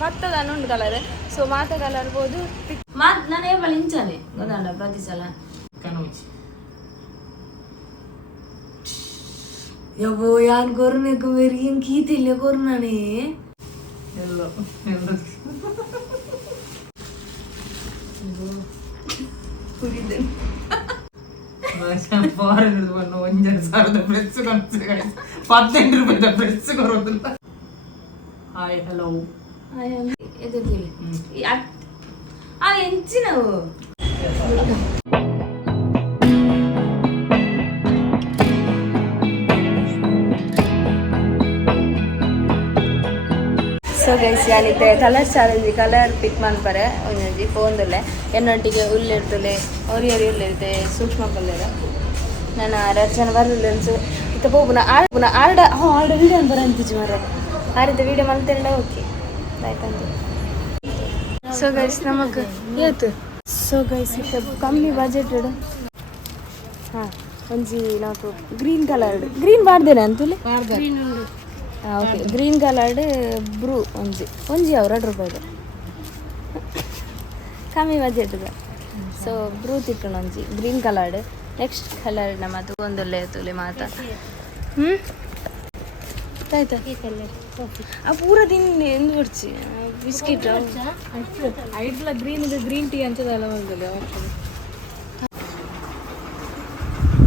ಪತ್ತದ ಉಂಡು colour so ಮಾತ colour ಬೋದು ನಾನೇ ಬಲಿಂಚಾನೆ ಗೊತ್ತಾಂಡ ಪ್ರತಿ ಸಲ ಯವ್ವೋ ಯಾನ್ ಕೊರ್ಬೇಕು ಬೇರೆ ಏನ್ ಕೀತಿಲ್ಲ ಕೊರ್ನಾನೇ ಎಲ್ಲ ಪುರಿದೆ ಹಾಯ್ ಹಲೋ ಎಂಚಿನವು ಸೊ ಗೈಸ್ ಯಾನಿತ್ತೆ ಕಲರ್ ಚಾಲೆಂಜ್ ಕಲರ್ ಪಿಕ್ ಮಾಡ್ತಾರೆ ಒಂಜಿ ಫೋನ್ದಲ್ಲೇ ಎನ್ನೊಟ್ಟಿಗೆ ಉಲ್ಲಿರ್ತಲೆ ಒರಿ ಉಲ್ಲಿರುತ್ತೆ ಸೂಕ್ಷ್ಮ ಕಲ್ಲರ ನಾನು ರಚನೆ ಬರಲಿಲ್ಲ ಅನ್ಸು ಇತ್ತ ಪೋಪುನ ಆರ್ಡ ವೀಡಿಯೋ ಬರ ಅಂತಿಜಿ ಮರ ಆರಿದ ವೀಡಿಯೋ ಮಲ್ತಂಡ ಓಕೆ ಆಯ್ತಂತ ಸೊ ಗೈಸ್ ನಮಗೆ ಏತು ಸೊ ಗೈಸ್ ಇತ್ತ ಕಮ್ಮಿ ಬಜೆಟ್ ಹಾಂ ಒಂಜಿ ನಾಲ್ಕು ಗ್ರೀನ್ ಕಲರ್ಡ್ ಗ್ರೀನ್ ಬಾರ್ದೇನೆ ಅಂತೂ ಓಕೆ ಗ್ರೀನ್ ಕಲರ್ಡ್ ಬ್ರೂ ಒಂಜಿ ಅವು 2 ರೂಪಾಯಿದು ಕಮ್ಮಿ ಬಜೆಟ್ದು ಸೊ ಬ್ರೂ ತಿಕ್ಕಣ ಒಂಜಿ ಗ್ರೀನ್ ಕಲರ್ಡ್ ನೆಕ್ಸ್ಟ್ ಕಲರ್ ನಮ್ಮ ಒಂದೊಳ್ಳೆ ತುಲೆ ಮಾತ ಆಯ್ತಾ ಆ ಪೂರ ತಿಂಡಿ ಎಂದು ಕೊಡ್ಚಿ ಬಿಸ್ಕಿಟ್ ಐಟ್ಲ ಗ್ರೀನ್ ಟೀ ಅಂತದಲ್ಲ ಒಂದು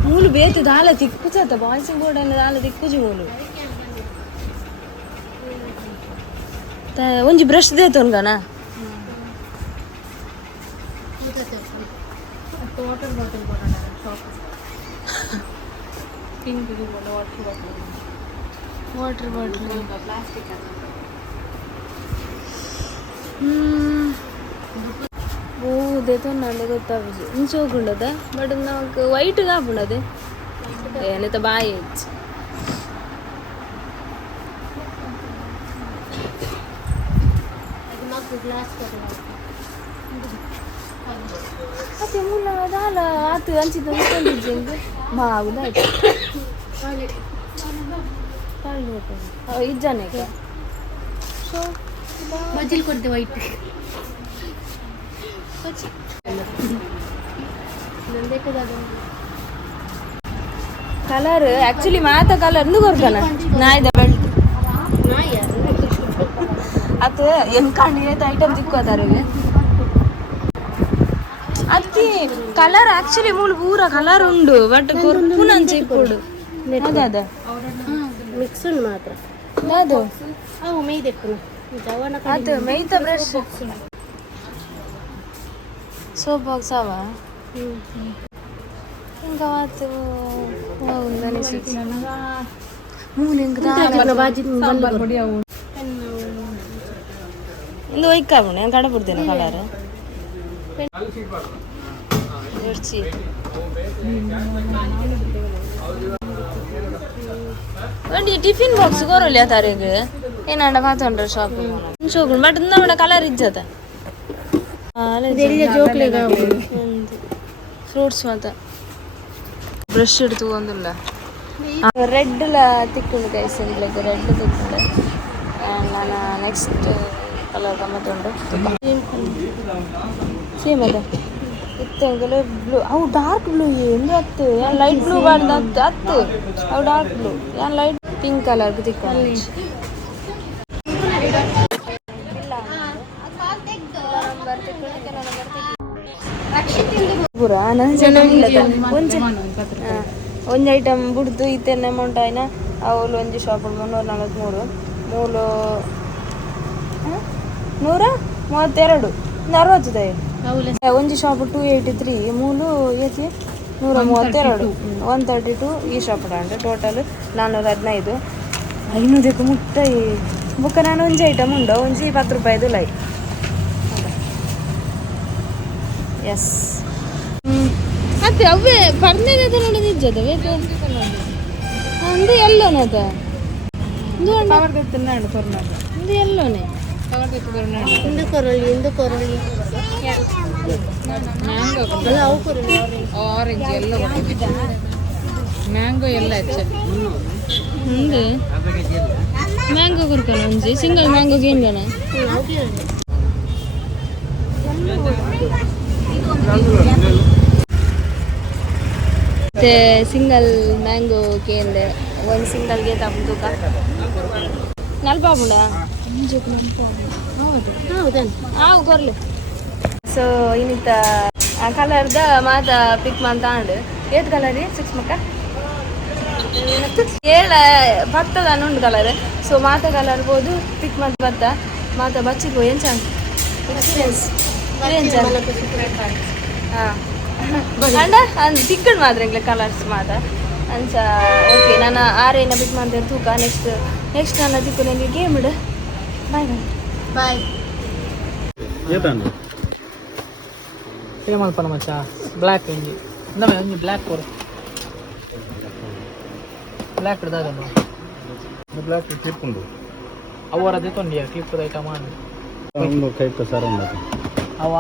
ಮೂಲು ಬೇತು ದಾಲ ತಿಕ್ಕುಚತ್ತ ಬಾಯ್ಸಿಂಗ್ ಬೋರ್ಡ್ ಅನ್ನ ದಾಲ ತಿಕ್ಕುಜಿ ಮೂಲು ಒಂಜಿ ಬ್ರಷ್ ದೇತು ಅನ್ಗನ water bottle water bottle plastic ಓ ದೇತು ನಂದು ಗೊತ್ತಾಗುದು ಇಂಚು ಹೋಗುಂಡದ ಬಟ್ ನಮಗೆ ವೈಟ್ ಕಾಪುಂಡದು ಏನತ್ತ ಬಾಯಿ ಹೆಚ್ಚು ಅದೇ ಮುಲ್ಲ ದಾಲ ಆತು ಅಂಚಿದ ಮುಕ್ಕೊಂಡಿದ್ದೆ ಬಾಗುದಾಯ್ತು ಇಜ್ಜಾನೆ ಸೊ ಬಜ್ಜಿಲ್ ಕೊಡ್ತೆ ವೈಟ್ ಕಲರ್ ಆಕ್ಚುಲಿ ಮಾತ ಕಲರ್ ಕೊರ್ಕನ ನಾಯ್ದ ಬೆಲ್ಟ್ ಅದು ಹೆಂಗ್ ಕಾಣಿದ ಐಟಮ್ ತಿಕ್ಕೋತಾರೆ ಅದಕ್ಕೆ ಕಲರ್ ಆಕ್ಚುಲಿ ಮೂಲ ಪೂರ ಕಲರ್ ಉಂಡು ಬಟ್ ಕೊರ್ಪುನಂಚೆ ಇಪ್ಪುಡು ಅದ ಮಿಕ್ಸ್ ಉಂಡು ಮಾತ್ರ ಅದು ಅವು ಮೇಯ್ದೆಪ್ಪು ಅದು ಮೇಯ್ತ ಬ್ರಷ್ ಸೋಪ್ ಬಾಕ್ಸ್ ಅವ ಹಿಂಗ ಆತು ಮೂಲ ಇಂದು ಒಯ್ಕಾಬುಣ ಕಡೆ ಬಿಡ್ತೇನೆ ಕಲರ್ ಒಂದಿ ಟಿಫಿನ್ ಬಾಕ್ಸ್ ಕೊರಲ್ಲ ತಾರಿಗೆ ಏನಾಡ 500 ಶಾಪ್ ಶೋಕು ಬಟ್ ನಮ್ಮ ಕಲರ್ ಇಜ್ಜದ ಫ್ರೂಟ್ಸ್ ಮಾತ ಬ್ರಷ್ എടുത്തു ಒಂದಿಲ್ಲ ರೆಡ್ ತಿಕ್ಕೊಂಡು ಗೈಸ್ ರೆಡ್ ತಿಕ್ಕೊಂಡು ನಾನು ನೆಕ್ಸ್ಟ್ ಕಲರ್ ಗಮ್ಮತ್ತುಂಡು ಸೇಮ್ ಅದ ಇತ್ತಂಗೆಲ್ಲ ಬ್ಲೂ ಅವು ಡಾರ್ಕ್ ಬ್ಲೂ ಎಂದು ಹತ್ತು ಏನು ಲೈಟ್ ಬ್ಲೂ ಬಾರ್ದು ಹತ್ತು ಅವು ಡಾರ್ಕ್ ಬ್ಲೂ ಏನು ಲೈಟ್ ಪಿಂಕ್ ಕಲರ್ಗೆ ತಿಕ್ಕೊಂಡು ಒಂದು ಐಟಮ್ ಬಿಡ್ದು ಇತ್ತೇನು ಅಮೌಂಟ್ ಆಯ್ನ ಅವಳು ಒಂಜಿ ಶಾಪ್ 343 ಮೂಲು 132 60 ಒಂಜಿ ಶಾಪ್ 283 ಮೂಲು ಏತಿ 132 132 ಈ ಶಾಪ್ ಉಂಟು ಟೋಟಲ್ 415 500 ಮುಟ್ಟಾಯಿ ಬುಕ್ಕ ನಾನು ಒಂಜಿ ಐಟಮ್ ಉಂಡು ಒಂಜಿ 10 ರೂಪಾಯಿದು ಲೈಟ್ ಎಸ್ ಮತ್ತೆ ಅವೇ ಪರ್ನೆದ ನೋಡಿ ನಿಜದ ಬೇಕು ಅಂದು ಎಲ್ಲೋನದ ಇಂದು ಪವರ್ ದತ್ತನಾಡು ಕೊರ್ನಾಡ ಇಂದು ಎಲ್ಲೋನೆ ಪವರ್ ದತ್ತ ಕೊರ್ನಾಡ ಇಂದು ಕೊರಳಿ ಮ್ಯಾಂಗೋ ಅಲ್ಲ ಅವು ಕೊರಳಿ ಆರೆಂಜ್ ಎಲ್ಲ ಮ್ಯಾಂಗೋ ಎಲ್ಲ ಹೆಚ್ಚ ಹಿಂದೆ ಮ್ಯಾಂಗೋ ಕೊರ್ಕನ ಒಂಜಿ ಸಿಂಗಲ್ ಮ್ಯಾಂಗೋಗೆ ಏನು ಜನ ಮತ್ತೆ ಸಿಂಗಲ್ ಮ್ಯಾಂಗೋಗೆ ಅಂದರೆ ಒಂದು ಸಿಂಗಲ್ಗೆ ತಪ್ಪುಕ ನಲ್ಪಾಪುಂಡ ಹೌದು ಕೊರ್ಲಿ ಸೊ ಇನ್ನಿತ್ತ ಆ ಕಲರ್ದ ಮಾತ ಪಿಕ್ ಮಾಡ್ತಾಂಡು ಏತ್ ಕಲರ್ 6 ಮಕ್ಕ ಏಳ ಭತ್ತದ ಉಂಡು ಕಲರ್ ಸೊ ಮಾತ ಕಲರ್ ಬೋದು ಪಿಕ್ ಮಾಡಿ ಬತ್ತ ಮಾತ ಬಚ್ಚಿಗೋ ಏನು ಚಾನ್ಸ್ ಎಕ್ಸ್ಪೀರಿಯನ್ಸ್ ಹಾಂ ಅಂಡ ಅಂದ್ ತಿಕ್ಕಡ್ ಮಾತ್ರ ಇಂಗ್ಲ ಕಲರ್ಸ್ ಮಾತ ಅಂಚ ಓಕೆ ನಾನು ಆರೇನ ಪಿಕ್ ಮಾಡ್ತೇನೆ ತೂಕ ನೆಕ್ಸ್ಟ್ ನನ್ನ ತಿಕ್ಕು ನನಗೆ ಗೇಮ್ ಇಡು ಬಾಯ್ ಬಾಯ್ ಮಲ್ಪನ ಮಚ್ಚ ಬ್ಲ್ಯಾಕ್ ಒಂಜಿ ಇಂದಮೆ ಒಂಜಿ ಬ್ಲ್ಯಾಕ್ ಕೊರು ಬ್ಲ್ಯಾಕ್ ಇಡ್ದಾಗನು ಬ್ಲ್ಯಾಕ್ ಕ್ಲಿಪ್ ಉಂಡು ಅವರದೇ ತೊಂಡಿಯ ಕ್ಲಿಪ್ ಐಟಮ್ ಮಾಡಿ ಒಂದು ಕೈಕ ಸರ್ ಉಂಟು ಅವ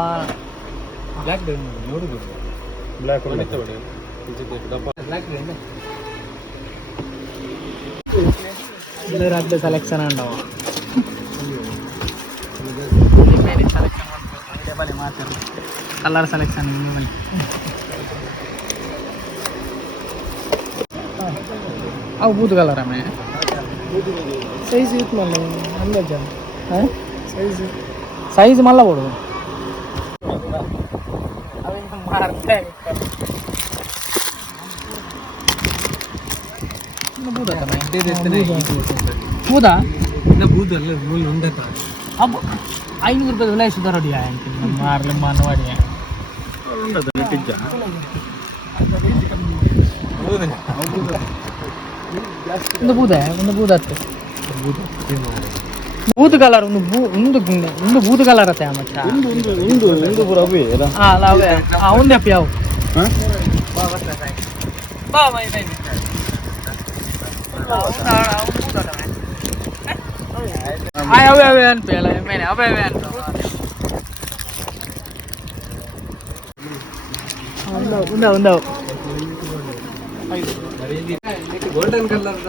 ಬ್ಲ್ಯಾಕ್ ನೋಡುದು ಬ್ಲ್ಯಾಕ್ ಬ್ಲ್ಯಾಕ್ ಅದೇ ಸೆಲೆಕ್ಷನ್ ಉಂಡವ ಸೆಲೆಕ್ಷನ್ ಬಲಿ ಮಾತಾಡಿ ಕಲರ್ ಸೆಲೆಕ್ಷನ್ ಅವು ಬೂದು ಕಲರ್ ಆಮೆ ಸೈಜ್ ಇತ್ತು ಮಲ್ಲ ಅಂದಾಜ ಸೈಜ್ ಮಲ್ಲ ಕೊಡು ಬೂದಾ ಬೂದಲ್ಲ ಅಬ್ಬ 500 ರೂಪಾಯಿ ವಿಲಾಯ ಸುಧಾರಡಿಯ ಮಾರ್ಲಿ ಮಾನವಾಡಿಯ ಒಂದು ಬೂದ ಅತ್ತೆ ಬೂದು ಕಲರ್ ಒಂದು ಬೂದು ಕಲರ್ ಅತ್ತೆ ಮಚ್ಚ ಒಂದು ಪೂರ ಅವೇ ಅಲ್ಲ ಅಲ್ಲ ಅವೇ ಒಂದು ಅಪ್ಪಿ ಅವು ಅವೇ ಅನ್ಪಿಯಲ್ಲ ಮೇಲೆ ಅವೇ ಅನ್ಪ ಒಂದವು ಗೋಲ್ಡನ್ ಕಲರ್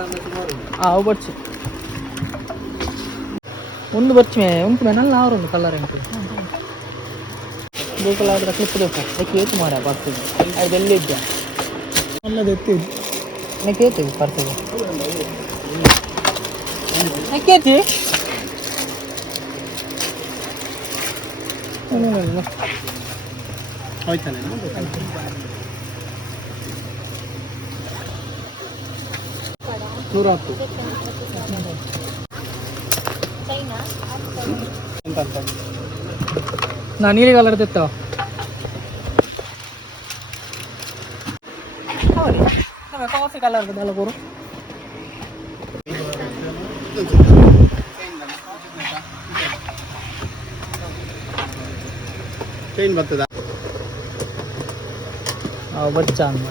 ಅವು ಬರ್ಚಿ ಒಂದು ಬರ್ಚಿ ಉಂಟು ಮೇನಲ್ಲ ಅವರೊಂದು ಕಲರ್ ಉಂಟು ಬೇಕಲ್ಲ ಅದರ ಕ್ಲಿಪ್ ಬೇಕು ಅದಕ್ಕೆ ಏತು ಮಾಡ ಬರ್ತೀವಿ ಅದು ಎಲ್ಲಿದ್ದ ಅಲ್ಲದು ಎತ್ತಿದ್ದು ನನಗೆ ಏತೀವಿ ಬರ್ತೀವಿ ಕೇತಿ ಹೋಯ್ತಾನೆ ನೂರತ್ತು ನಾನು ನೀಲಿ ಕಲರ್ ತೆತ್ತವ ಕಾಫಿ ಕಲರ್ ಎಲ್ಲ ಕೂರು ಚೈನ್ ಬರ್ತದ ಬಚ್ಚ ಅಂದ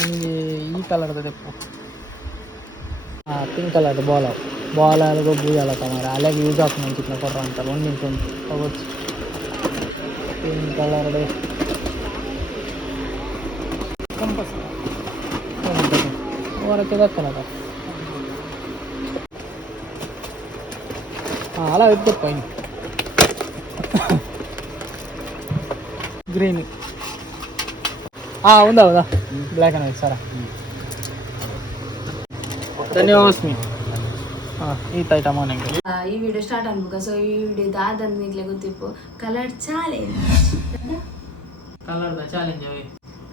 ನನಗೆ ಈ ಕಲರ್ದ ತೆಪ್ಪು ಪಿಂಕ್ ಕಲರ್ ಬಾಲ್ ಗೊಬ್ಬು ಎಲ್ಲ ತಮಾರ ಅಲ್ಲಿಗೆ ಯೂಸ್ ಆಗ್ತದೆ ನಾನು ಚಿಕ್ಕ ಕೊಡ್ರ ಅಂತಲ್ಲ ಒಂದು ನಿಂತು ಹೋಗೋದು ಪಿಂಕ್ ಕಲರ್ ಕಂಪಸ್ ಹೊರಕ್ಕೆ ದಕ್ಕನದ అలా వెళ్తే పైన గ్రీన్ ఉందా బ్లాక్ అండ్ వైట్ సరే ಧನ್ಯವಾದ ಈ ಐಟಮ್ ಈ ವಿಡಿಯೋ ಸ್ಟಾರ್ಟ್ ಅನ್ಬೇಕ ಸೊ ಈ ವಿಡಿಯೋದ ಆದಂತ ನಿಗ್ಲೆ ಗೊತ್ತಿಪ್ಪು ಕಲರ್ ಚಾಲೆಂಜ್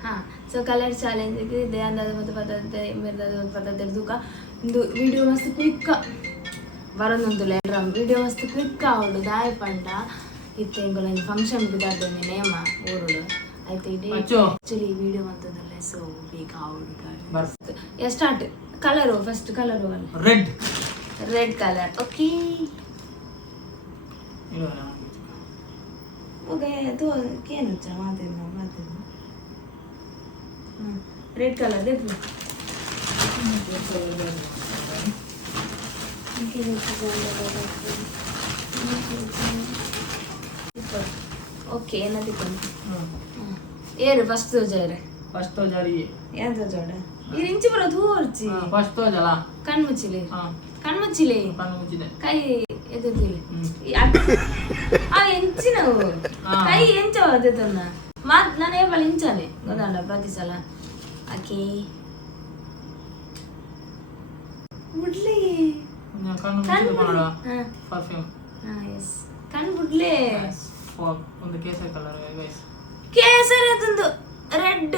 ಹಾ ಸೊ ಕಲರ್ ಚಾಲೆಂಜ್ ಇದೆ ಅಂದಾದ ಮತ್ತು ಪದ್ಧತಿ ಮೇಲ್ದಾದ ಒಂದು ಪದ್ಧತಿ ದೂಕ ಒಂದು ವಿಡಿಯೋ ಮಸ್ತ್ ಕ್ವಿಕ್ ಬರೋದೊಂದು ಲೆಟ್ರಮ್ ವಿಡಿಯೋ ಮಸ್ತ್ ಕ್ವಿಕ್ ಆವಡು ದಾಯ ಪಂಡ ಇತ್ತೆ ಇಂಕೊಲ್ಲ ಫಂಕ್ಷನ್ ಬಿದ್ದಾರ್ದೇನೆ ನೇಮ ಊರುಡು ಆಯ್ತು ಇಡೀ ಆ್ಯಕ್ಚುಲಿ ವಿಡಿಯೋ ಅಂತಂದಲ್ಲ ಸೊ ಬೇಗ ಆವಡು start colour first colour red colour okay okay ಅದು ಏನು ಮಾತಾಡಿ ರೆಡ್ ಕಲರ್ देखो ಓಕೆ ಏನದು ಏರು ಫಸ್ಟ್ ಜಾಯ್ರೆ ಫಸ್ಟ್ ತೋಜಾರಿ ಎಂತ ಜೋಡ ಈ ಇಂಚಿ ಬರೋ ತೋರ್ಚಿ ಫಸ್ಟ್ ತೋಜಲ್ಲ ಕಣ್ಮುಚ್ಚಿಲಿ ಹಾ ಕಣ್ಮುಚ್ಚಿಲಿ ಕಣ್ಣು ಮುಚ್ಚಿದೆ ಕೈ ಎದುರ್ತಿಲಿ ಆ ಎಂಚಿನವು ಕೈ ಎಂಚ ಅದೇತನ್ನ ಮಾತ್ ನಾನು ಏಬಲ್ ಇಂಚಾನೆ ಗೊತ್ತಾಂಡ ಪ್ರತಿ ಸಲ ಆಕೆ ಬಿಡ್ಲಿ ಕಣ್ಣು ಮುಚ್ಚಿದೆ ಮಾಡೋಣ ಪರ್ಫ್ಯೂಮ್ ಎಸ್ ಕಣ್ ಬಿಡ್ಲಿ ಒಂದು ಕೇಸರಿ ಕಲರ್ ಗೈಸ್ ಕೇಸರಿ ಅದೊಂದು ರೆಡ್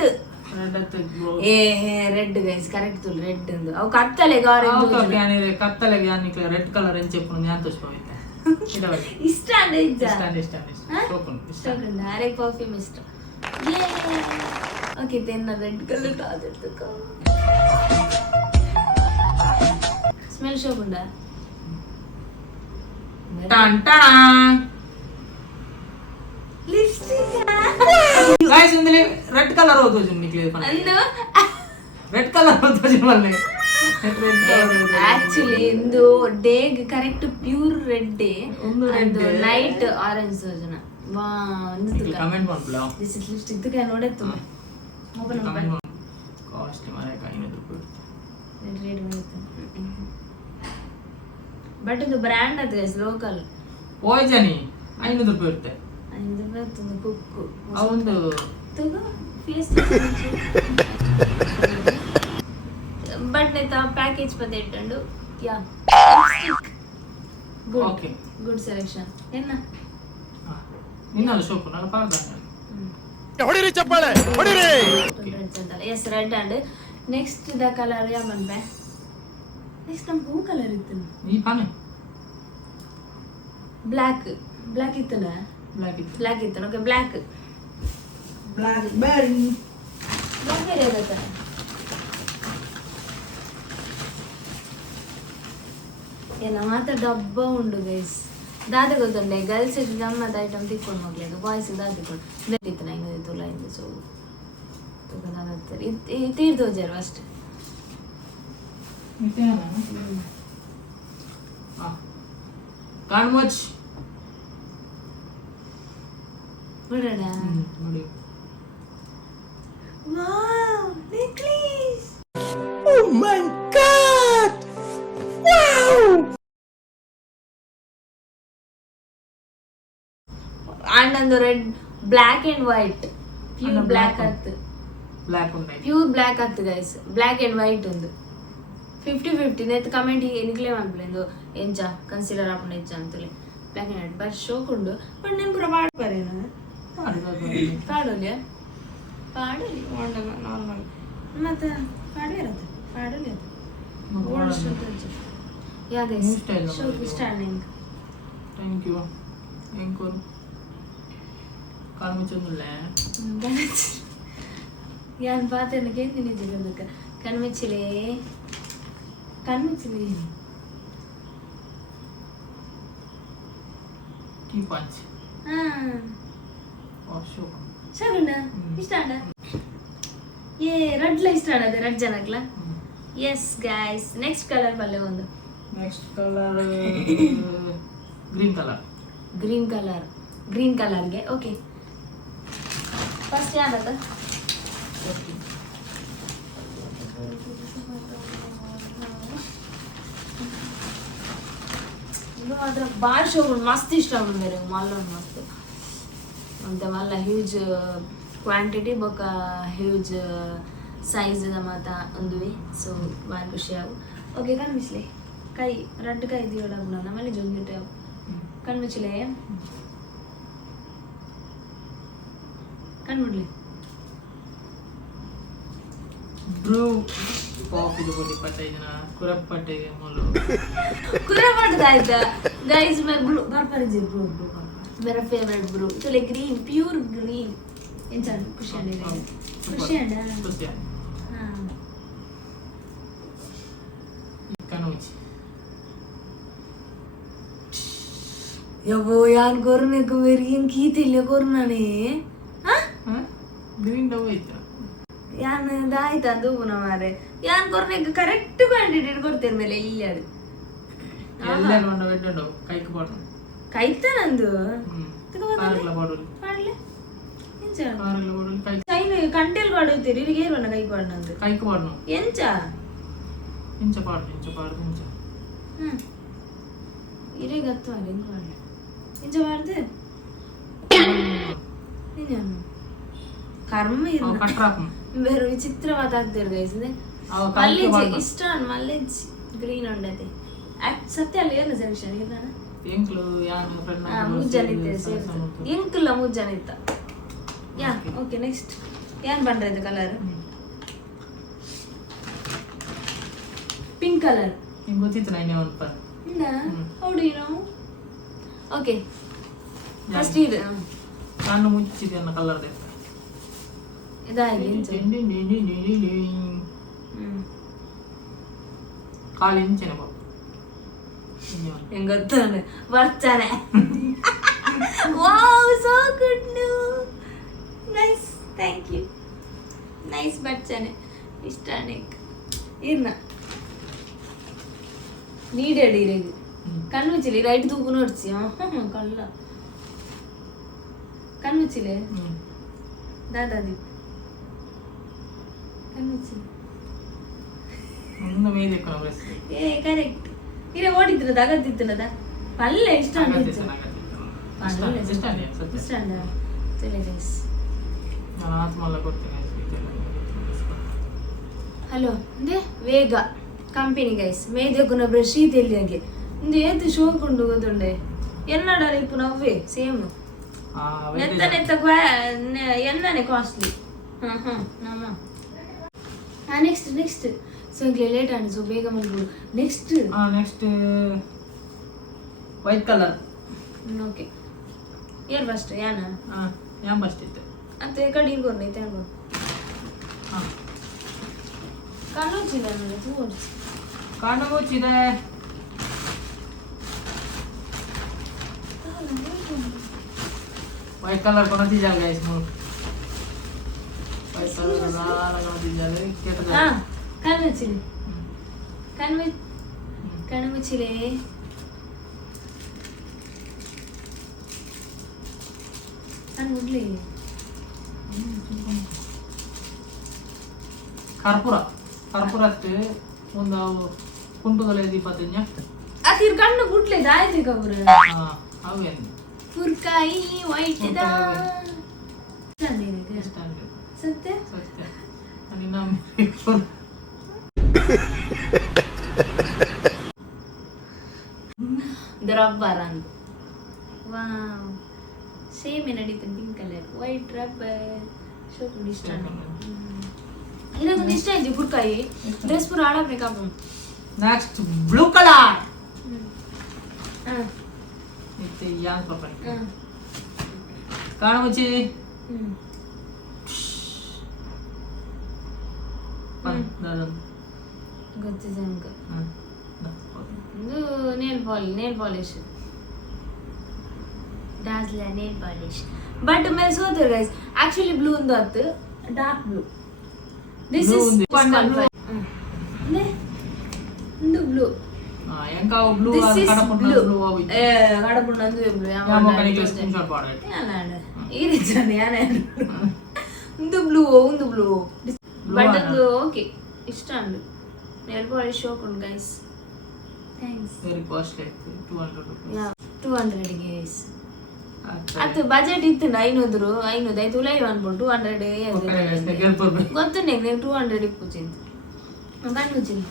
ರೆಡ್ ಅತ್ತೆ ಬ್ರೋ ಏ ರೆಡ್ ಗೈಸ್ ಕರೆಕ್ಟ್ ತುಲ್ ರೆಡ್ ಎಂದು ಅವು ಕತ್ತಲೆಗೆ ಆರೆಂಜ್ ಕತ್ತಲೆಗೆ ಯಾನಿಕ್ಲೆ ರೆಡ್ ಕಲರ್ ಎಂಚೆ ಪುನ ಜ್ಞಾನ ತೋಚ್ಕೋಬೇಕು ಇಷ್ಟ ಅಂದೆ ಇದ್ದ ಇಷ್ಟ ಡೈರೆಕ್ಟ್ ಪರ್ಫ್ಯೂಮ್ ಇಷ್ಟ ಓಕೆ ತೆನ್ನ ರೆಡ್ ಕಲರ್ ಕಾದಿರ್ತಕ್ಕ ಸ್ಮೆಲ್ ಶೋಕುಂಡ ಲಿಪ್ಸ್ಟಿಕ್ ಗೈಸ್ ಇಂದಲಿ ರೆಡ್ ಕಲರ್ ಹೋತೋಜು ನಿಕ್ಲೆ ಅಂದು ರೆಡ್ ಕಲರ್ ಹೋತೋಜು ಮಲ್ಲೆ ಆಕ್ಚುಲಿ ಇಂದು ಡೇಗ್ ಕರೆಕ್ಟ್ ಪ್ಯೂರ್ ರೆಡ್ ಡೇ ಒಂದು red ಲೈಟ್ ಆರೆಂಜ್ ಸೋಜನ ವಾ ಒಂದು ಕಮೆಂಟ್ ಮಾಡ್ಬಿಡ this is lipstick ತುಕ ನೋಡತ್ತು open comment ಮಾಡು ಕಾಸ್ಟ್ ಮಾರೆ 500 ರೂಪಾಯಿ ರೆಡ್ ರೆಡ್ ಬಂತು ಬಟ್ ಇದು ಬ್ರ್ಯಾಂಡ್ ಅದು ಗೈಸ್ ಲೋಕಲ್ ಪಾಯ್ಸನಿ 500 ರೂಪಾಯಿ ಇರುತ್ತೆ ಇದು ಬರ್ತದೆ ಕುಕ್ಕು ಅವೊಂದು ತಗೋ ಫೇಸ್ ಬಟ್ ನೆತ ಪ್ಯಾಕೇಜ್ ಪದ ಇಟ್ಟಂಡು yeah good okay good selection ಎನ್ನ ನಿನ್ನಲ್ಲ ಶೋಕು ನಾನು ಪಾರ್ದ ಹೊಡಿರಿ ಚಪ್ಪಾಳೆ ಹೊಡಿರಿ yes red and next the colour ಯಾ ಬಂದೆ ನೆಕ್ಸ್ಟ್ ನಮ್ಮ ಹೂ ಕಲರ್ ಇತ್ತು ಈ ಪಾನೆ ಬ್ಲ್ಯಾಕ್ ಬ್ಲ್ಯಾಕ್ ಇತ್ತಲ್ಲ ಬ್ಲ್ಯಾಕ್ ಇತ್ತು ಬ್ಲ್ಯಾಕ್ ಇತ್ತು okay black black berry black ಬೇರೆ ಇರುತ್ತೆ ಎಲ್ಲ ಮಾತ್ರ ಡಬ್ಬ ಉಂಡು ಗೈಸ್ ದಾದ ಗೊತ್ತುಂಡೆ ಗರ್ಲ್ಸ್ ಗಮ್ಮತ್ ಐಟಮ್ ತಿಕ್ಕೊಂಡು ಹೋಗ್ಲಿಕ್ಕೆ ಬಾಯ್ಸ್ ದಾದ ತಿಕ್ಕೊಂಡು ಇತ್ತು ನಂಗೆ ತುಲ ಇಂದು ಸೊ ತೀರ್ದೋಜಾರು ಅಷ್ಟೇ ಕಾಣ್ಮುಚ್ ಬಿಡೋಣ ನೋಡಿ ವಾವ್ ನೆಕ್ಲೇಸ್ ಅಂಡ್ ಒಂದು red black and white pure And black black ಆಯ್ತು ಬ್ಲ್ಯಾಕ್ ಉಂಟು ಪ್ಯೂರ್ ಬ್ಲ್ಯಾಕ್ ಆಯ್ತು ಗೈಸ್ ಬ್ಲ್ಯಾಕ್ ಅಂಡ್ ವೈಟ್ ಒಂದು 50-50 ನೆತ್ ಕಮೆಂಟ್ ಎನಿಕ್ಲೇ ಮಾಡ್ಬಿಡು ಎಂಚ ಕನ್ಸಿಡರ್ ಹಾಕೊಂಡು ಎಂಚ ಅಂತಲೇ ಬ್ಲ್ಯಾಕ್ ಅಂಡ್ ವೈಟ್ ಬಟ್ ಶೋಕುಂಡು ಬಟ್ నేను ಪುರ ಪಾಡ್ಪಾರೇನು ಪಾಡೋಲ್ಯ ಪಾಡಲಿ ನಾರ್ಮಲ್ ಮತ್ತೆ ಪಾಡೇ ಇರುತ್ತೆ ಪಾಡಲಿ ಅದು ಯಾ ಗೈಸ್ New style ಶೋಕ್ ಸ್ಟ್ಯಾಂಡಿಂಗ್ ಥ್ಯಾಂಕ್ ಯು ಎಂಕೋರು ಕಾಣ್ಮುಚ್ಚೊಂದುಳ್ಳೆ ಯಾನ್ ಪಾತೆನಕ್ಕೆ ತಿನ್ನಿದ್ದಿರೋದಕ್ಕೆ ಕಣ್ಮುಚ್ಚಿಲೆ ಕಣ್ಮುಚ್ಚಿಲೆ ಟೀ ಪಂಚ್ ಹಾ ಶೋಕು ಶಗುಂಡ ಇಷ್ಟ ಅಂಡ ಏ ರೆಡ್ಲ ಇಷ್ಟ ಅದೇ ರೆಡ್ ಜನಕ್ಲ ಎಸ್ ಗೈಸ್ ನೆಕ್ಸ್ಟ್ ಕಲರ್ ಬಲ್ಲೆ ಒಂದು next colour green colour green ಕಲರ್ಗೆ ಓಕೆ ಫಸ್ಟ್ ಯಾವ್ದದ ಇದು ಮಾತ್ರ ಭಾಳ ಶೋಗುಂಡು ಮಸ್ತ್ ಇಷ್ಟ ಆಗುಂಡು ಬೇರೆ ಮಲ್ಲ ಮಸ್ತ್ ಅಂತ ಮಲ್ಲ ಹ್ಯೂಜ್ ಕ್ವಾಂಟಿಟಿ ಬೊಕ್ಕ ಹ್ಯೂಜ್ ಸೈಜ್ದ ಮಾತ ಒಂದುವೆ ಸೊ ಭಾಳ ಖುಷಿ ಆವು ಓಕೆ ಕಣ್ಮಿಸ್ಲೆ ಕೈ ರೆಡ್ ಕೈ ದಿಯೋಡಾಗುಣ ನಮ್ಮಲ್ಲಿ ಜೊಂಗಿಟ್ಟೆ ಅವು ಕಣ್ಮುಚ್ಚಲೆ ಕಣ್ಮುಡ್ಲಿ ಬ್ರೂ ಕಾಫಿ ತಗೊಳ್ಳಿ 25 ಜನ ಕುರಪ್ಪಟ್ಟೆಗೆ ಮೊಲು ಕುರಪಟ್ಟದಾಯ್ತ ಗೈಸ್ ಮೈ ಬ್ಲೂ ಬರ್ಪರಿಜಿ ಬ್ಲೂ मेरा फेवरेट ब्रू चले ग्रीन प्योर ग्रीन इंसान खुशी आने लगे खुशी आना हाँ कनोची यावो यार गोरने को मेरी इन की थी ले गोरना ने हाँ ग्रीन डव इतना यार ने दाई था दो बुना मारे यार गोरने को करेक्ट क्वांटिटी ಕೊಡ್ತೇನೆ ಮೇಲೆ ಇಲ್ಲಿ ಅದು ಎಲ್ಲ ನೋಡ ಬೆಡ್ಡೋ ಕೈಗೆ ಬಾಡು ಕೈತ ನಂದು ಪಾರ್ಲ ಬಾಡು ಪಾಡ್ಲೆ ಇಂಚ ಕಾರಲ್ಲಿ ಓಡಲು ಕೈ ಕೈನು ಕಂಟೆಲ್ ಪಾಡುತ್ತೀರಿ ಇಲ್ಲಿಗೆ ಏರ್ವಣ್ಣ ಕೈ ಪಾಡ್ನಂದು ಕೈക്ക് പാടണം ಎಂಚ ಇಂಚ ಪಾಡ್ದು ಇಂಚ ಇರೇ ಗತ್ತು ಮಾಡಿ ಎಂತ ಮಾಡಿ ಇಂಚ ಮಾಡ್ದು ಕರ್ಮ ಅವು ಇಲ್ಲ ಕಟ್ರಾಪು ಬೇರೆ ವಿಚಿತ್ರವಾದ ಆಗ್ತಿರು ಗೈಸ್ ಅವು ಕೈಕ್ಕೆ ಮಲ್ಲಿಜ್ ಪಾಡ್ನು ಇಷ್ಟ ಮಲ್ಲಿಜ್ ಗ್ರೀನ್ ಉಂಡತೆ ಸತ್ಯ ಅಲ್ಲ ಏನು ಸೆಕ್ಷನ್ ಇಲ್ಲ ಎಂಕ್ಲು ಯಾನು ಫ್ರೆಂಡ್ ಮುಜ್ಜನಿತ್ತೆ ಎಂಕಲ್ಲ ಮುಜ್ಜನಿತ್ತ ಯಾ ಓಕೆ ನೆಕ್ಸ್ಟ್ ಏನ್ ಬಂದ್ರದು ಕಲರ್ ಪಿಂಕ್ ಕಲರ್ ನಿಂಗೆ ಗೊತ್ತಿತ್ತು ನೈನೇ ಒಂದು how do you know okay first ಇದು ಕಣ್ಣು ಮುಚ್ಚಿದೆ ಅನ್ನೋ ಕಲರ್ ಇದಾಗಿ ಕಾಲು ಇಂಚನೆ ಬಾಬು ಹೆಂಗ್ ಗೊತ್ತಾನೆ ಬರ್ತಾನೆ wow so good nice thank you nice ಬರ್ತಾನೆ ಇಷ್ಟಾನೆ ಇರ್ನ ನೀಡೆಡ್ ಇರೆಗು ಕಣ್ಣು ಮುಚ್ಚಿಲಿ ರೈಟ್ ತೂಕು ನೋಡ್ಸಿ ಕಳ್ಳ ಕಣ್ಣು ಮುಚ್ಚಿಲೆ ದಾದಾದಿ ಕಣ್ಣು ಮುಚ್ಚಿಲೆ ಒಂದು ಮೇಲೆ ಕಾಂಗ್ರೆಸ್ ಏ ಕರೆಕ್ಟ್ ಇರೇ ಓಡಿದ್ರದ ಅಗತ್ತಿತ್ತನದ ಪಲ್ಲೆ ಇಷ್ಟ ಅನ್ಸುತ್ತೆ ಇಷ್ಟ ಅಂದ ಸರಿ ಗೈಸ್ ನಾನು ಆತ್ಮಲ್ಲ ಕೊಡ್ತೇನೆ ಹಲೋ ಇಂದೆ ವೇಗ ಕಂಪನಿ ಗೈಸ್ ಮೇದಗುನ ಬ್ರಷ್ ಇದೆಲ್ಲಿಗೆ ಇಂದು ಏತು ಶೋಕೊಂಡು ಗೊತ್ತುಂಡೆ ಎನ್ನಡಾರ ಇಪ್ಪು ನವ್ವೇ ಸೇಮ್ ನೆತ್ತ ನೆತ್ತ ಎಣ್ಣನೆ ಕಾಸ್ಟ್ಲಿ ನಮ್ಮ next so late and so ಬೇಗ ಮಾಡ್ಬೋದು next next white colour okay air first ಯಾನ ಯಾಂ ಫಸ್ಟ್ ಇತ್ತು ಅಂತ ಕಡಿ ಕೊರ್ನೈತೆ ಅನ್ಬೋದು ಕಣ್ಣುಚ್ಚಿಲ್ಲ ನನಗೆ ತೋರಿಸಿ ಕಣ್ಣು ಮುಚ್ಚಿದೆ ವೈಟ್ ಕಲರ್ ಕೊನತಿದ್ದಾಳೆ ಗೈಸ್ ಮೂರು ವೈಟ್ ಕಲರ್ ಕೊನತಿದ್ದಾಳೆ ಕೆಟ್ಟದ ಕಣ್ಣುಚ್ಚಿಲೆ ಕಣ್ಣು ಮುಚ್ಚಿಲೆ ಕಣ್ಣು ಮುಡ್ಲಿ ಕರ್ಪೂರಕ್ಕೆ ಒಂದು ಕುಂಟುದಲೆ ದೀಪತ್ತኛ ಅತಿರ್ ಕಣ್ಣು ಗುಟ್ಲೆ ದಾಯ್ತಿ ಕಬ್ರ ಅವೇನು ಪುರ್ಕಾಯಿ ವೈಟ್ ಇದ ಸತ್ಯ ಸತ್ಯ ನಿನ್ನ ರಬ್ಬರ್ ಅಂದು ವಾವ್ ಸೇಮ್ ನಡೀತು ಪಿಂಕ್ ಕಲರ್ ವೈಟ್ ರಬ್ಬರ್ ಶೋಕು ಇಷ್ಟ ಇರೋದು ಇಷ್ಟ ಆಯ್ತು ಪುರ್ಕಾಯಿ ಡ್ರೆಸ್ ಪೂರ ಆಡಪ್ರೆ ಕಾಪು ನೆಕ್ಸ್ಟ್ ಬ್ಲೂ ಕಲರ್ ಮತ್ತೆ ಯಾನ್ ಪಾಪ ಕಾಣ ಮುಚ್ಚಿ ಗೊತ್ತಿದೆ ನಮ್ಗೆ ಇದು ನೇಲ್ ಪಾಲಿಶ್ ಡಾಸ್ಲ ನೇಲ್ ಪಾಲಿಶ್ ಬಟ್ ಮೇಲೆ ಸೋತರು ಗೈಸ್ ಆಕ್ಚುಲಿ ಬ್ಲೂ ಒಂದು ಹತ್ತು ಡಾರ್ಕ್ ಬ್ಲೂ ದಿಸ್ ಇಸ್ ಒಂದು ಬ್ಲೂ ಎಂಕಾವು ಬ್ಲೂ ಅದು ಕಡಪುಣ್ಣ ಬ್ಲೂ ಹೋಗಿತ್ತು ಕಡಪುಣ್ಣ ಅಂದು ಬ್ಲೂ ಯಾಮ ಕನಿಗೆ ಸ್ಕ್ರೀನ್‌ಶಾಟ್ ಪಾಡೈತೆ ಈ ರೀತಿ ಯಾನೇ ಒಂದು ಬ್ಲೂ ಬಟ್ ಒಂದು ಓಕೆ ಇಷ್ಟ ಅಂದು ನೇಲ್ ಪಾಲಿಶ್ ಹೋಗ್ಕೊಂಡು guys thanks very costly 200 rupees 200 guys ಅದು ಬಜೆಟ್ ಇತ್ತು 500 ಐದು ತುಲೈ ಅನ್ಬಿಟ್ಟು 200 ಗೊತ್ತು ನೀವು 200 ಇಪ್ಪುಚಿಂತ ಕಣ್ಣುಚಿಂತ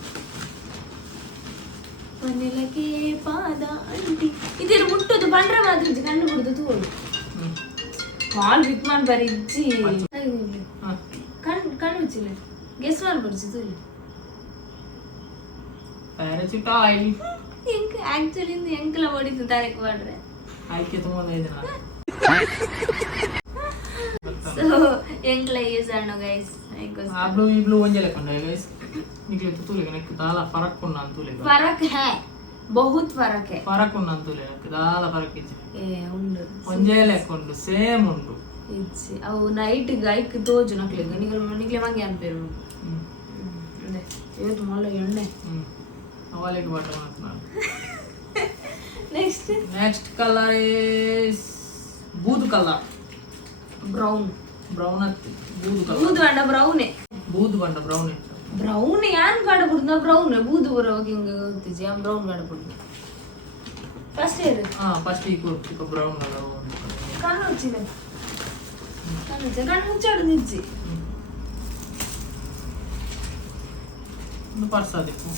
ಮನೆಲಕ್ಕೆ ಪಾದ ಅಂಟಿ ಇದೇನು ಮುಟ್ಟುದು ಬಂಡ್ರ ಮಾತ್ರ ಕಣ್ಣು ಬಿಡುದು ತೋಳು ಕಾಲ್ ಬಿಕ್ ಮಾಡಿ ಬರಿಜ್ಜಿ ಕಣ್ಣು ಮುಚ್ಚಿಲ್ಲ ಗೆಸ್ ಮಾಡ್ಬಿಡ್ಸಿ ತೋಳು ಪ್ಯಾರಾಚೂಟ್ ಆಯಿಲ್ ಎಂಕ ಆಕ್ಚುಲಿ ಎಂಕಲ ಓಡಿದ್ದು ತಾರಕ್ಕೆ ಮಾಡ್ರೆ ಆಯ್ಕೆ ತುಂಬ ಇದೆ ಸೊ ಎಂಕಲ ಯೂಸ್ ಆಣೋ ಗೈಸ್ ಆ ಬ್ಲೂ ಈ ಬ್ಲೂ ಒಂಜಲೆ ಕೊಂಡ ಗೈಸ್ निकले तो तूले कने दाला फरक कोना तूले फरक है बहुत फरक है फरक कोना तूले दाला फरक इच ए उंडु ಒಂಜೇಲೆ ಕೊಂಡು ಸೇಮ್ ಉಂಡು ಇಚ್ಚಿ ಅವು ನೈಟ್ ಗೈಕ್ ತೋಜು ನಕ್ಲೆ ನಿಗ್ಲೆ ಮಂಗೆ ಅನ್ಪೇರು ಅಂದೆ ಇವತ್ತು ಮೊಲ್ಲ ಎಣ್ಣೆ ಅವಲಿಗೆ ಬಟ್ಟ ಮಾತನಾಡು ನೆಕ್ಸ್ಟ್ ಕಲರ್ ಇಸ್ ಬೂದು ಕಲರ್ ಬ್ರೌನ್ ಬ್ರೌನ್ ಹತ್ತಿ ಬೂದು ಬೂದು ಅಂಡ ಬ್ರೌನೆ ಬೂದು ಬಂಡ ಬ್ರೌನ್ ಇತ್ತು ಬ್ರೌನ್ ಯಾನ್ ಕಾಡಬಿಡ್ದು ಬ್ರೌನ್ ಬೂದು ಬರೋವಾಗ ಹಿಂಗೆ ಗೊತ್ತಿಜಿ ಆ ಬ್ರೌನ್ ಕಾಡಬಿಡ್ದು ಫಸ್ಟ್ ಇಯರ್ ಫಸ್ಟ್ ಈ ಕೂರ್ತಿಕ ಬ್ರೌನ್ ಕಲರ್ ಕಣ್ಣು వచ్చింది ಕಣ್ಣು ಮುಚ್ಚಾಡು ನಿಜ್ಜಿ ಒಂದು ಪರ್ಸ್ ಅದಕ್ಕೆ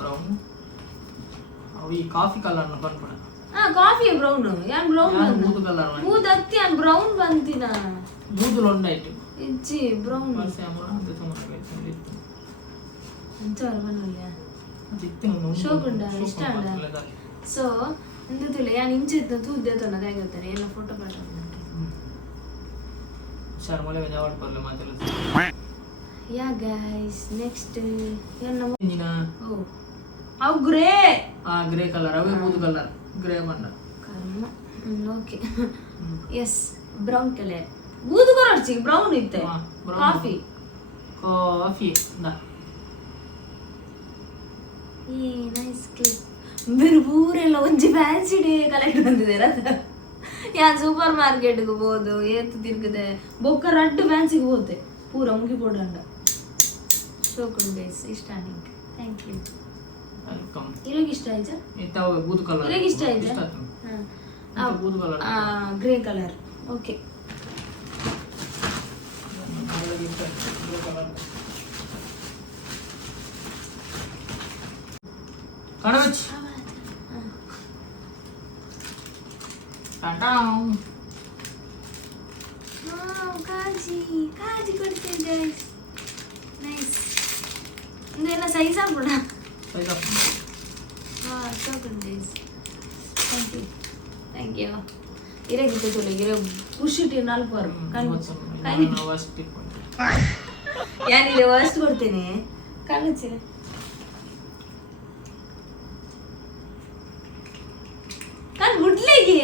ಬ್ರೌನ್ ಅವು ಈ ಕಾಫಿ ಕಲರ್ ಬಂದ್ಬಿಡ ಕಾಫಿ ಬ್ರೌನ್ ಯಾನ್ ಬ್ರೌನ್ ಬೂದು ಕಲರ್ ಬೂದು ಹತ್ತಿ ಯಾನ್ ಬ್ರೌನ್ ಬಂತಿನ ಬೂದು ಲೊಂಡಾಯ್ತು ಇಜ್ಜಿ ಬ್ರೌನ್ ಪರ್ಸ್ ಯಾಮೋಡ ಅಂತ ಸುಮ್ಮನೆ ಅಂಚವರ ಬನ್ನಲ್ಲ ಜಿತ್ತಿನ ಶೋಕುಂಡ ಇಷ್ಟ ಅಂಡ ಸೊ ಎಂತದಿಲ್ಲ ಯಾನ್ ಇಂಚಿದ್ದು ತೂದ್ದೆ ತನ್ನ ಹೇಗಿರ್ತಾರೆ ಎಲ್ಲ ಫೋಟೋ ಪಾಠ ಶರ್ಮಲೆ ಜಾವಡ್ ಪರ್ಲೆ ಮಾತೆಲ್ಲ ಯಾ ಗೈಸ್ ನೆಕ್ಸ್ಟ್ ಏನ ಇಂಜಿನ ಓ ಅವು ಗ್ರೇ ಗ್ರೇ ಕಲರ್ ಅವೇ ಬೂದು ಕಲರ್ ಗ್ರೇ ಬಣ್ಣ ಕರ್ಮ ಓಕೆ ಎಸ್ ಬ್ರೌನ್ ಕಲರ್ ಬೂದು ಕಲರ್ ಬ್ರೌನ್ ಇತ್ತೆ ಕಾಫಿ ಕಾಫಿ ಈ ನೈಸ್ ಕ್ಲಿಪ್ ಬೇರೆ ಊರೆಲ್ಲ ಒಂಜಿ ಫ್ಯಾನ್ಸಿ ಡೇ ಕಲೆಕ್ಟ್ ಬಂದಿದ್ದೀರ ಯಾನ್ ಸೂಪರ್ ಮಾರ್ಕೆಟ್ಗೆ ಹೋದು ಏತು ತಿರ್ಗದೆ ಬೊಕ್ಕ ರಡ್ಡು ಫ್ಯಾನ್ಸಿಗೆ ಹೋದೆ ಪೂರ ಮುಗಿ ಪೋಡಂಡ ಶೋಕುಂಡು ಗೈಸ್ ಇಷ್ಟ ನಿಂಗೆ ಥ್ಯಾಂಕ್ ಯು ವೆಲ್ಕಮ್ ಇರೋಗಿ ಇಷ್ಟ ಆಯ್ತಾ ಇತ್ತಾವ ಬೂದು ಕಲರ್ ಇರೋಗಿ ಇಷ್ಟ ಆಯ್ತಾ ಬೂದು ಕಲರ್ ಗ್ರೇ ಕಲರ್ ಓಕೆ ಕಣವಚ್ ಟಾಟಾ ಕಾಜಿ ಕಾಜಿ ಕೊಡ್ತೇನೆ ಗೈಸ್ ನೈಸ್ ಇದೆಲ್ಲ ಸೈಜ್ ಆಗ್ಬಿಡ ಶೋಕುಂಡು ಗೈಸ್ ಥ್ಯಾಂಕ್ ಯು ಇರಗಿತ್ತು ತೊಲೆ ಪುಷಿಟಿ 4 ಯಾನಿದೆ ವರ್ಸ್ಟ್ ಕೊಡ್ತೇನೆ ಕಣ್ಣುಚ್ಚಿರ ಕಣ್ ಗುಡ್ಲಿಗೆ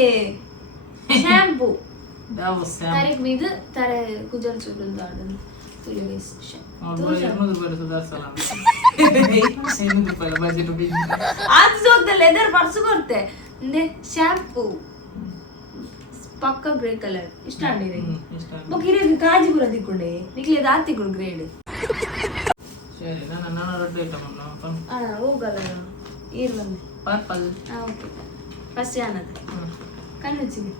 ಶಾಂಪೂ ತಾರೀಖ್ ಮೀದು ತಾರೆ ಕುಜಲ್ ಚೂರು ಆಡೋದು ತುಳಿ ವೇಸ್ಟ್ ಅದು ಲೆದರ್ ಪರ್ಸು ಕೊಡ್ತೆ ಶಾಂಪೂ ಪಕ್ಕ ಗ್ರೇ ಕಲರ್ ಇಷ್ಟ ಆಡಿದೆ ಬೊಕ್ಕಿರಿ ಕಾಜಿ ಪುರ ತಿಕ್ಕೊಂಡೆ ನಿಕ್ಲೆ ದಾತಿಗಳು ಗ್ರೇಡ್ ಸರಿ ನಾನು ರೊಟ್ಟಿ ಐಟಮ್ ಹೋಗಲ್ಲ ಈರ್ ಬಂದೆ ಪರ್ಪಲ್ ಓಕೆ ಫಸ್ಟ್ ಯಾನದ ಕಣ್ಣು ಹಚ್ಚಿದೆ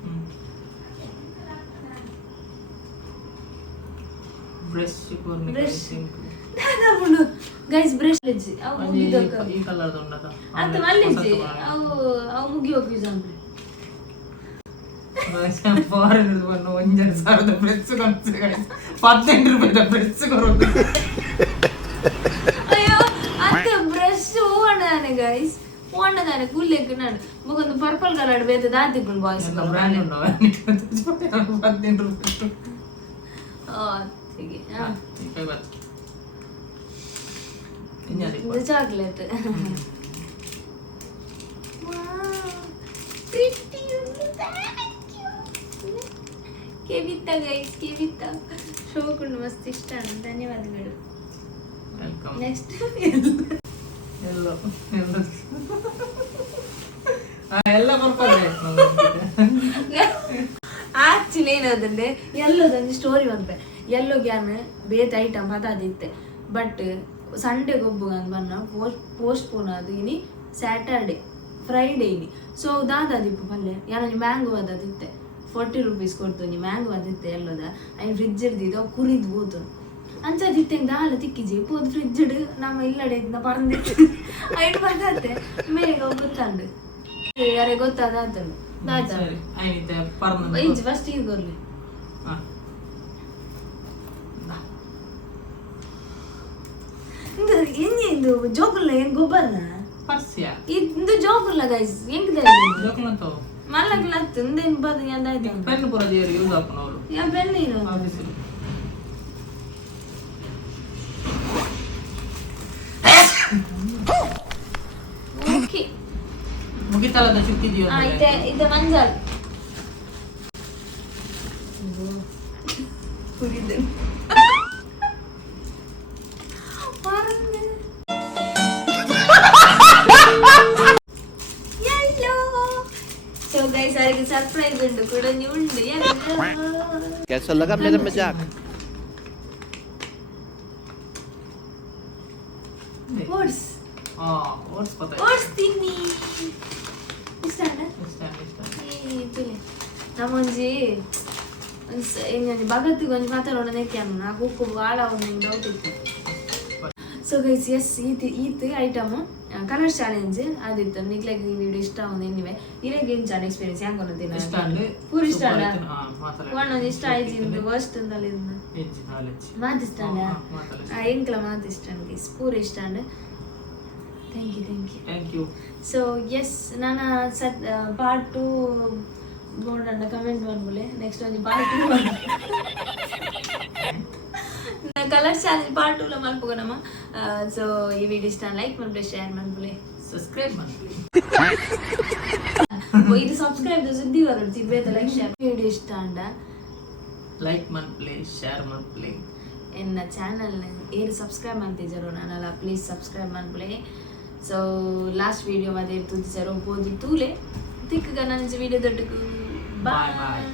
ಬ್ರಷ್ ಬ್ರಷ್ ದಾದಾಬುಂಡು ಗೈಸ್ ಬ್ರಷ್ ಲೆಜ್ಜಿ ಅವು ಮುಗಿದೋಕ ಈ ಕಲರ್ ದೊಂಡದ ಅಂತ ಮಲ್ಲೆಜ್ಜಿ ಅವು ಮುಗಿ ಹೋಗಿ ಯೂಸ್ ಆಗ್ಲಿ ಫಾರಿನ್ ಬಂದು 1,000 ಬ್ರಷ್ ಕೊಡ್ತು ಗೈಸ್ 15 ರೂಪಾಯಿ ಬ್ರಷ್ ಕೊಡೋದು ಅಯ್ಯೋ ಅತ್ತೆ ಬ್ರಷ್ ಓಣದಾನೆ ಗೈಸ್ ಓಣದಾನೆ ಕೂಲೆಕ್ಕೆ ನಾನು ಮಗೊಂದು ಪರ್ಪಲ್ ಕಲರ್ ಬೇತೆ ದಾತಿಕೊಂಡು ಬಾಯ್ಸ್ ಬ್ರ್ಯಾಂಡ್ ಉಂಟು 15 ರೂಪಾಯಿ ಇದು ಚಾಕ್ಲೇಟ್ ಕೇವಿತ್ತ ಗೈಸ್ ಕೇವಿತ್ತ ಶೋಕುಂಡು ಮಸ್ತ್ ಇಷ್ಟ ಧನ್ಯವಾದಗಳು ನೆಕ್ಸ್ಟ್ ಎಲ್ಲ ಪರ್ಪಲ್ ಆಕ್ಚುಲಿ ಏನದಂದ್ರೆ ಎಲ್ಲೋದೊಂದು ಸ್ಟೋರಿ ಬಂತೆ ಎಲ್ಲೋ ಗ್ಯಾನ್ ಬೇತ ಐಟಮ್ ಅದಾದಿತ್ತೆ ಬಟ್ ಸಂಡೇ ಗೊಬ್ಬು ಬನ್ನ ಪೋಸ್ಟ್ಪೋನ್ ಆದ ಇನಿ ಸ್ಯಾಟರ್ಡೆ ಫ್ರೈಡೇ ಇನಿ ಸೊ ದಾದಿಪ್ಪು ಪಲ್ಯ ಯಾನ ಮ್ಯಾಂಗೋ ಅದಿತ್ತೆ 40 ರೂಪೀಸ್ ಕೊಡ್ತು ನೀ ಮ್ಯಾಂಗೋ ಅದಿತ್ತೆ ಎಲ್ಲೋದ ಐನ್ ಫ್ರಿಜ್ ಇರ್ದಿದ್ದು ಕುರಿದ್ ಬೋತು ಅಂಚದಿತ್ತೆ ದಾಲ ತಿಕ್ಕಿಜಿ ಪೋದ್ ಫ್ರಿಜ್ ನಮ್ಮ ಇಲ್ಲಡೆ ಪರಂದಿತ್ತು ಐನ್ ಬಂದತ್ತೆ ಮೇಗ ಗೊತ್ತಂಡು ಯಾರೇ ಗೊತ್ತಾದಂತಂಡು ಇಂಚ್ ಫಸ್ಟ್ ಇದು ಕೊರ್ಲಿ ಇದು ಜೋಕುಲ್ಲ ಏನ್ ಗೊಬ್ಬರನ ಇದು ಜೋಕುಲ್ಲ ಗೈಸ್ ಹೆಂಗ್ ಮಲ್ಲಕ್ಲತ್ತು ಇಂದೇನ್ ಬದು ಎಂದಾಯ್ತು ಪೆನ್ ಪೂರ ಜೇರಿ ಯೂಸ್ ಆಪನವರು ಯಾ ಪೆನ್ ಏನು ಓಕೆ ಮುಗಿತಲ್ಲದ ಚುಕ್ಕಿದೀಯ ಇದು ಮಂಜಲ್ ಕುರಿದೆ ಸೊ ಗೈಸ್ ಸರ್ಪ್ರೈಸ್ ಉಂಡು ಕೂಡ ಉಂಡು कैसा लगा मेरा मजाक ಓಟ್ಸ್ ಓಟ್ಸ್ ಪತ ಓಟ್ಸ್ ತಿನ್ನಿ ಇಷ್ಟ ನಮ್ಮೊಂಜಿ ಭಗತ್ಗೆ ಒಂಜಿ ಮಾತಾಡೋಣ ನೆಕ್ಕಾನು నాకు ಉಪ್ಪು ಭಾಳ ಒಂದು ಡೌಟ್ ಇತ್ತು ಸೊ ಗೈಸ್ ಎಸ್ ಈತ್ ಐಟಮ್ ಕಲರ್ ಚಾಲೆಂಜ್ ಆದಿತ್ತು ನಿಕ್ಲೆಗ್ ಈ ವಿಡಿಯೋ ಇಷ್ಟ ಆಗಿದೆ ಎನಿವೆ ಇರೆಗೆ ಏನು ಚಾಲೆಂಜ್ ಎಕ್ಸ್ಪೀರಿಯನ್ಸ್ ಹ್ಯಾಂಗ ಅನ್ನೋದಿಲ್ಲ ಇಷ್ಟ ಅಂಡ್ ಪೂರ ಇಷ್ಟ ಅಲ್ಲ ಒಂದೊಂದು ಇಷ್ಟ ಆಯ್ತು ಇಂದು ವರ್ಸ್ಟ್ ಅಂತಲ್ಲ ಇದನ್ನ ಮಾತು ಇಷ್ಟ ಅಂಡ ಎಂಕ್ಲ ಮಾತು ಇಷ್ಟ ಗೈಸ್ ಪೂರ ಇಷ್ಟ and thank you so yes ನಾನು ಪಾರ್ಟ್ 2 ನೋಡೋಣ ಕಮೆಂಟ್ ಮಾಡ್ಬೋಲೆ ನೆಕ್ಸ್ಟ್ ಒಂದು ಪಾರ್ಟ್ 2 ಕಲರ್ ಚಾಲೆಂಜ್ ಪಾರ್ಟ್ 2 ಮಾಡ್ಬೋಗಣಮ್ಮ ಸೊ ಈ ವಿಡಿಯೋ ಇಷ್ಟ ಲೈಕ್ ಮಾಡ್ಬಿಡಿ ಶೇರ್ ಮಾಡ್ಬೋಲೆ ಸಬ್ಸ್ಕ್ರೈಬ್ ಮಾಡಿ ಇದು ಸಬ್ಸ್ಕ್ರೈಬ್ ಸುದ್ದಿ ಬರೋದು ಸಿಗ್ಬೇಕು ಲೈಕ್ ಶೇರ್ ವಿಡಿಯೋ ಇಷ್ಟ ಅಂಡ ಲೈಕ್ ಮಾಡ್ಪ್ಲೇ ಶೇರ್ ಮಾಡ್ಪ್ಲೇ ಎನ್ನ ಚಾನಲ್ನ ಏನು ಸಬ್ಸ್ಕ್ರೈಬ್ ಮಾಡ್ತಿದ್ದಾರೋ ನಾನಲ್ಲ ಪ್ಲೀಸ್ ಸಬ್ಸ್ಕ್ರೈಬ್ ಮಾಡ್ಬಿಡಿ ಸೊ ಲಾಸ್ಟ್ ವಿಡಿಯೋ ಮತ್ತೆ ತುದಿಸಾರೋ ಹೋದಿ ತೂಲೆ ತಿಕ್ಕಗ ನನ್ನ ವಿಡಿಯೋ ದೊಡ್ಡಕು ಬಾಯ್ ಬಾಯ್